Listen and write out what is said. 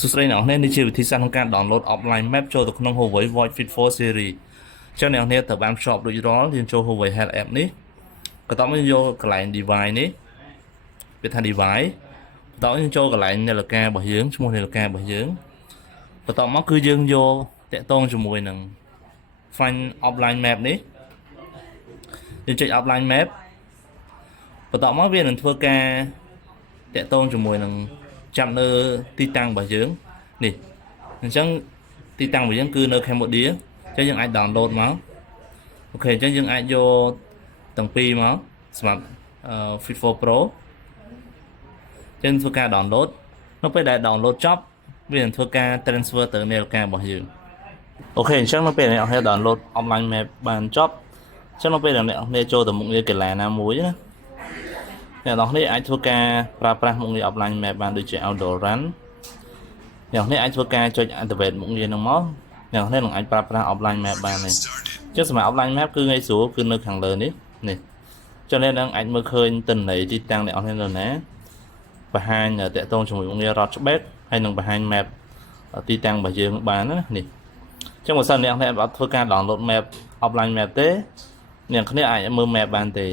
សួស្តីអ្នកនរនេះជាវិធីសាស្ត្រក្នុងការ download offline map ចូលទៅក្នុង Huawei Watch Fit 4 series ចឹងអ្នកនរត្រូវបានភ្ជាប់រួចរាល់យើងចូល Huawei Health app នេះបន្ទាប់មកយកកន្លែង device នេះវាថា device បន្ទាប់យើងចូលកន្លែងនាឡិការបស់យើងឈ្មោះនាឡិការបស់យើងបន្ទាប់មកគឺយើងយកតាក់ទងជាមួយនឹង find offline map នេះយើងចុច offline map បន្ទាប់មកវានឹងធ្វើការតាក់ទងជាមួយនឹងចាប់នៅទីតាំងរបស់យើងនេះអញ្ចឹងទីតាំងរបស់យើងគឺនៅ Cambodia អញ្ចឹងយើងអាច download មកអូខេអញ្ចឹងយើងអាចយកទាំងពីរមកសម្រាប់ Fit 4 Pro អញ្ចឹងធ្វើការ download នៅពេលដែល download ចប់វានឹងធ្វើការ transfer ទៅនាឡិការបស់យើងអូខេអញ្ចឹងនៅពេលអ្នកនរ download online map បានចប់អញ្ចឹងនៅពេលដែលអ្នកនរចូលទៅមុខងារកីឡាណាមួយណាអ្នកនរនេះអាចធ្វើការប្រើប្រាស់មុខងារ offline map បានដូចជា outdoor run អ្នកនរអាចធ្វើការចុច activate មុខងារហ្នឹងមកអ្នកនរនឹងអាចប្រើប្រាស់ offline map បានទេចុះសម្រាប់ offline map គឺងាយស្រួលគឺនៅខាងលើនេះចុះអ្នកនឹងអាចមើលឃើញទិន្នន័យទីតាំងអ្នកនរនៅណាបង្ហាញតាក់ទងជាមួយមុខងារ road back ហើយនឹងបង្ហាញ map ទីតាំងរបស់យើងបានណានេះអញ្ចឹងបើសិនអ្នកនរអត់ធ្វើការ download map offline map ទេអ្នកគ្នាអាចមើល map បានទេ